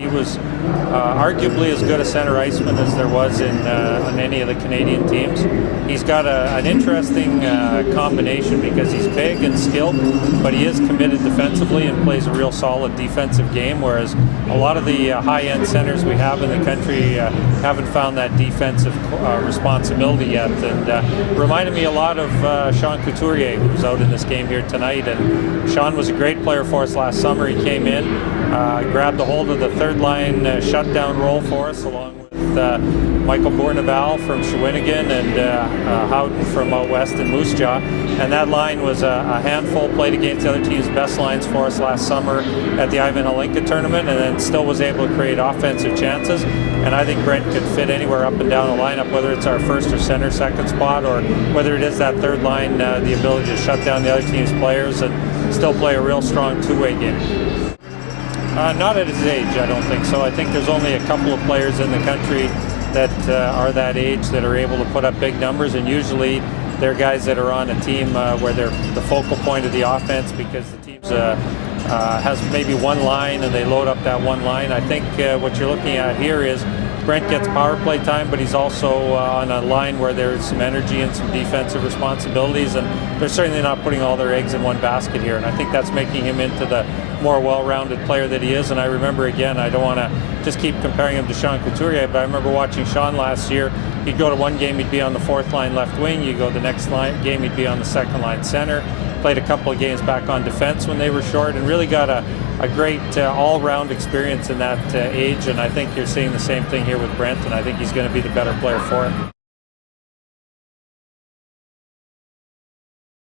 He was arguably as good a center iceman as there was in any of the Canadian teams. He's got an interesting combination because he's big and skilled, but he is committed defensively and plays a real solid defensive game, whereas a lot of the high-end centers we have in the country haven't found that defensive responsibility yet. And reminded me a lot of Sean Couturier, who was out in this game here tonight. And Sean was a great player for us last summer. He came in, grabbed a hold of the third-line shutdown role for us, along with Michael Bourneval from Shawinigan and Houghton from out west in Moose Jaw. And that line was a handful, played against the other team's best lines for us last summer at the Ivan Alinka tournament, and then still was able to create offensive chances. And I think Brent could fit anywhere up and down the lineup, whether it's our first or center second spot, or whether it is that third line, the ability to shut down the other team's players and still play a real strong two-way game. Not at his age, I don't think so. I think there's only a couple of players in the country that are that age that are able to put up big numbers, and usually they're guys that are on a team where they're the focal point of the offense, because the team has maybe one line and they load up that one line. I think what you're looking at here is Brent gets power play time, but he's also on a line where there's some energy and some defensive responsibilities, and they're certainly not putting all their eggs in one basket here, and I think that's making him into the more well-rounded player that he is. And I remember, again, I don't want to just keep comparing him to Sean Couturier, but I remember watching Sean last year. He'd go to one game, he'd be on the fourth line left wing. You go the next game, he'd be on the second line center. Played a couple of games back on defense when they were short, and really got a great all-round experience in that age. And I think you're seeing the same thing here with Brent, and I think he's going to be the better player for it.